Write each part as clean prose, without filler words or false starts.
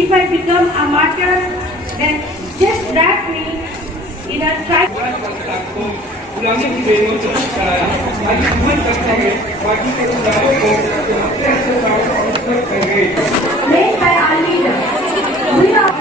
If I become a martyr, then just wrap me in a गुलामी की बेड़ियों से कराया ताकि जीवन करते हुए बाकी के गुलामों को अपने अस्पतालों और उत्तर कर गए। Made by our leader, we are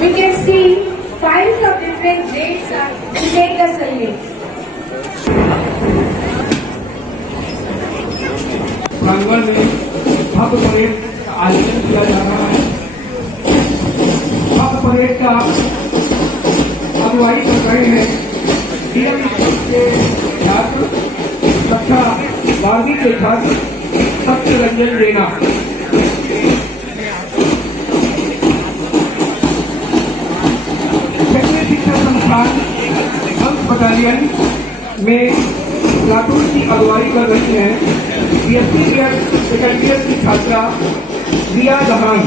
we can see files of different grades to take the salute. प्रांगण में भव्य परेड का आयोजन किया जा रहा है। भव्य परेड का अगुवाई कर रहे हैं डीएम के छात्र तथा 12वीं के छात्र सत्यरंजन रेना। बटालियन में प्लाटून की अगुवाई कर रही हैं बीएससी सेकेंड ईयर की छात्रा रिया जहान।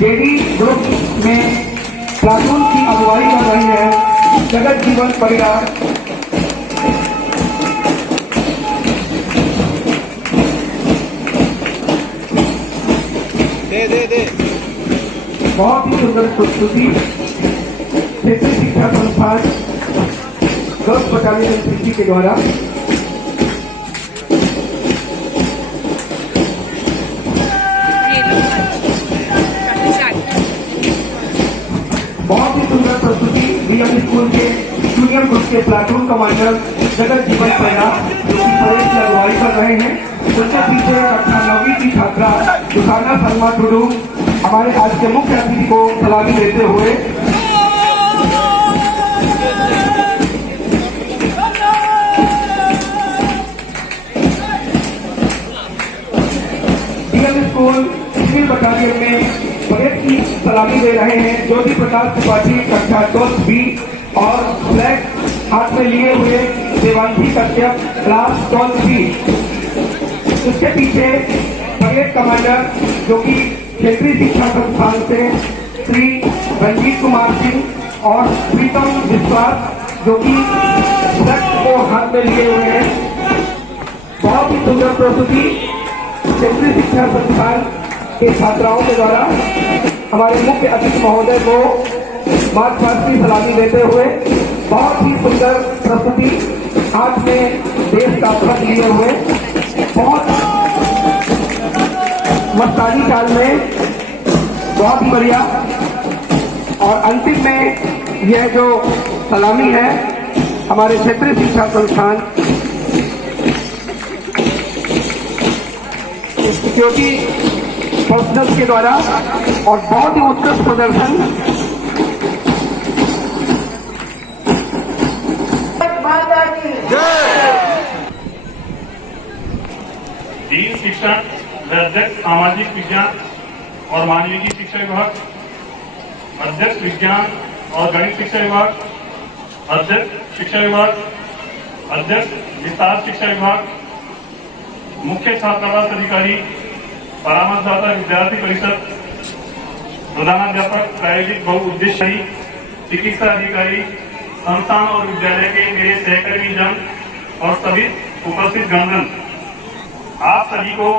जेडी ग्रुप में प्लाटून की अगुवाई कर रही है जगत जीवन परिवार। दे बहुत ही सुंदर प्रस्तुति क्षेत्रीय शिक्षा संस्थान गर्ल्स बटालियन सिटी के द्वारा। बहुत ही सुंदर प्रस्तुति डीएम स्कूल के जूनियर ग्रुप के प्लाटून कमांडर जगत जीवन पैरा जो कि परेड की अगुवाई कर रहे हैं। उनके पीछे कक्षा 9वीं की छात्रा सुखाना शर्मा टुडू हमारे आज के मुख्य अतिथि को सलामी देते हुए डीएम स्कूल सिविल बटालियन में परेड की सलामी दे रहे हैं। ज्योति प्रकाश त्रिपाठी कक्षा 12B और फ्लैग हाथ में लिए हुए देवांशी कश्यप क्लास 12C। उसके पीछे परेड कमांडर जो कि क्षेत्रीय शिक्षा संस्थान से श्री रंजीत कुमार सिंह और प्रीतम विश्वास जो कि फ्लैग को हाथ में लिए हुए हैं। बहुत ही सुंदर प्रस्तुति क्षेत्रीय शिक्षा संस्थान के छात्राओं के द्वारा हमारे मुख्य अतिथि महोदय को मार्च पास्ट की सलामी देते हुए बहुत ही सुंदर प्रस्तुति हाथ में देश का ध्वज लिए हुए बहुत मस्तानी चाल में बहुत ही बढ़िया। और अंतिम में यह जो सलामी है हमारे क्षेत्रीय शिक्षा संस्थान सिक्योरिटी पर्सनल के द्वारा और बहुत ही उत्कृष्ट प्रदर्शन। डी शिक्षा व अध्यक्ष सामाजिक विज्ञान और मानविकी शिक्षा विभाग, अध्यक्ष विज्ञान और गणित शिक्षा विभाग, अध्यक्ष शिक्षा विभाग, अध्यक्ष विस्तार शिक्षा विभाग, मुख्य छात्रावास अधिकारी, परामर्शदाता विद्यार्थी परिषद, प्रधानाध्यापक, प्रायोगिक बहुउद्देश्यी चिकित्सा अधिकारी, संस्थान और विद्यालय के मेरे सहकर्मी जन और सभी उपस्थित गणजन, आप सभी को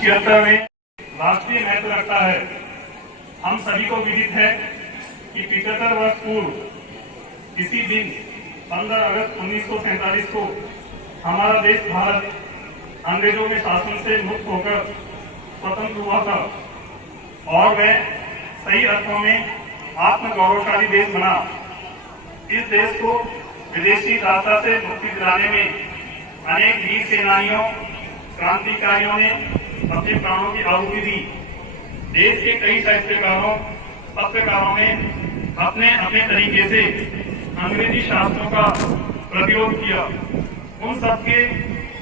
76वें राष्ट्रीय महत्व रखता है। हम सभी को विदित है कि 75 वर्ष पूर्व इसी दिन 15 अगस्त 1947 को हमारा देश भारत अंग्रेजों के शासन से मुक्त होकर स्वतंत्र हुआ था और वह सही अर्थों में आत्मगौरवशाली देश बना। इस देश को विदेशी दासता से मुक्ति दिलाने में अनेक वीर सेनानियों, क्रांतिकारियों ने अपने प्राणों की आहुति दी। देश के कई साहित्यकारों, पत्रकारों ने अपने अपने तरीके से अंग्रेजी शासनों का प्रतिरोध किया। उन सबके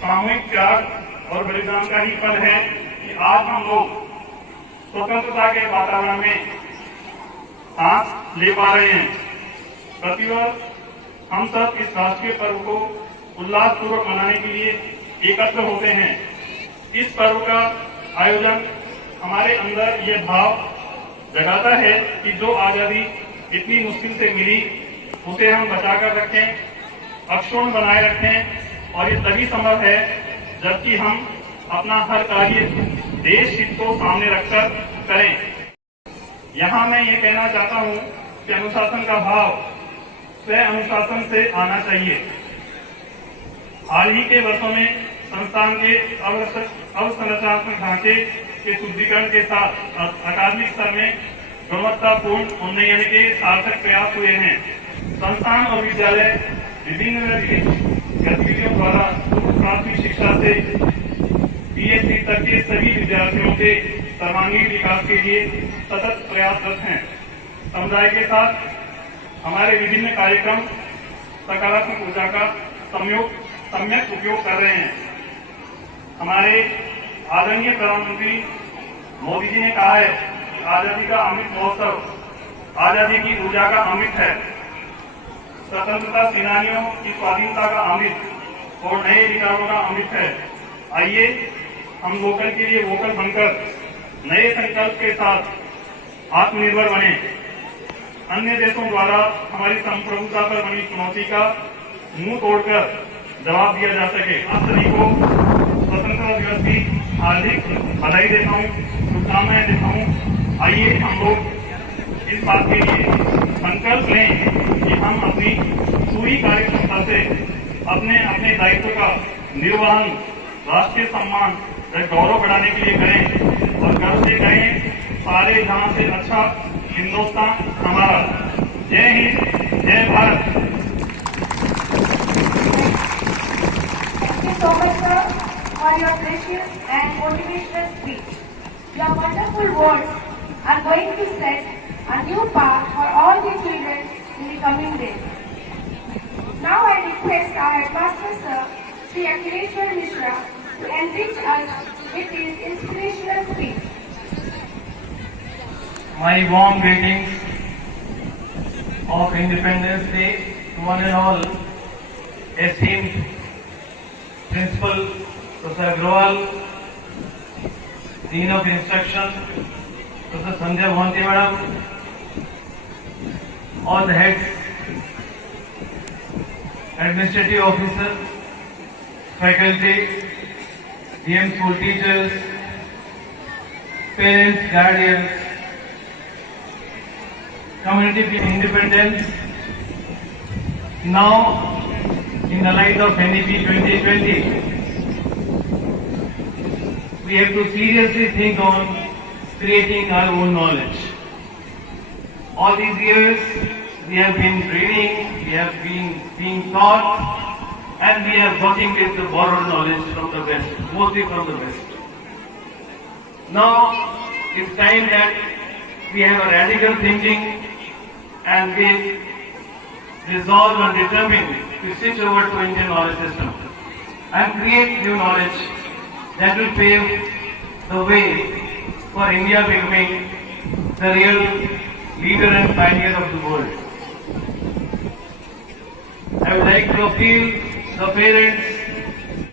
सामूहिक त्याग और बलिदान का ही फल है कि आज हम लोग स्वतंत्रता के वातावरण में सांस ले पा रहे हैं। प्रतिवर्ष हम सब इस राष्ट्रीय पर्व को उल्लासपूर्वक मनाने के लिए एकत्र होते हैं। इस पर्व का आयोजन हमारे अंदर यह भाव जगाता है कि जो आजादी इतनी मुश्किल से मिली उसे हम बचाकर रखें, अक्षुण्ण बनाए रखें और ये तभी संभव है जबकि हम अपना हर कार्य देश हित को सामने रखकर करें। यहाँ मैं ये कहना चाहता हूँ कि अनुशासन का भाव स्व अनुशासन से आना चाहिए। हाल ही के वर्षों में संस्थान के अवसंरचनात्मक ढांचे के शुद्धिकरण के साथ अकादमिक स्तर में गुणवत्तापूर्ण उन्नयन के सार्थक प्रयास हुए हैं। संस्थान और विद्यालय विभिन्न गतिविधियों द्वारा प्राथमिक शिक्षा से पीएचडी तक के सभी विद्यार्थियों के सर्वांगीण विकास के लिए सतत प्रयासरत हैं। समुदाय के साथ हमारे विभिन्न कार्यक्रम सकारात्मक ऊर्जा का सम्यक उपयोग कर रहे हैं। हमारे आदरणीय प्रधानमंत्री मोदी जी ने कहा है कि आजादी का अमृत महोत्सव आजादी की ऊर्जा का अमृत है, स्वतंत्रता सेनानियों की स्वाधीनता का अमृत और नए विचारों का अमृत है। आइए हम लोकल के लिए वोकल बनकर नए संकल्प के साथ आत्मनिर्भर बने। अन्य देशों द्वारा हमारी संप्रभुता पर बनी चुनौती का मुंह तोड़कर जवाब दिया जा सके। आप सभी को स्वतंत्रता दिवस की हार्दिक बधाई देता हूँ, शुभकामनाएं देता हूँ। आइए हम लोग इस बात के लिए संकल्प लें कि हम अपनी पूरी कार्यक्षमता से अपने अपने दायित्व का निर्वहन राष्ट्रीय सम्मान व गौरव बढ़ाने के लिए करें और गर्व से कहें सारे जहां से अच्छा हिंदुस्तान हमारा। जय हिंद, जय Bharat. Thank you so much, sir, for your precious and motivational speech. Your wonderful words are going to set a new path for all the children in the coming days. Now I request our headmaster, sir, Sri Akhileshwar Mishra, to enrich us with his inspirational speech. My warm greetings of Independence Day to one and all. Esteemed Principal Professor Agrawal, Dean of Instruction Professor Sandhya Bhavanti Madam, all the heads, administrative officers, faculty, DM school teachers, parents, guardians, community independence. Now, in the light of NEP 2020, we have to seriously think on creating our own knowledge. All these years, we have been reading, we have been being taught, and we are working with the borrowed knowledge from the West, mostly from the West. Now, it's time that we have a radical thinking and we resolve and determined to switch over to Indian knowledge system and create new knowledge that will pave the way for India becoming the real leader and pioneer of the world. I would like to appeal the parents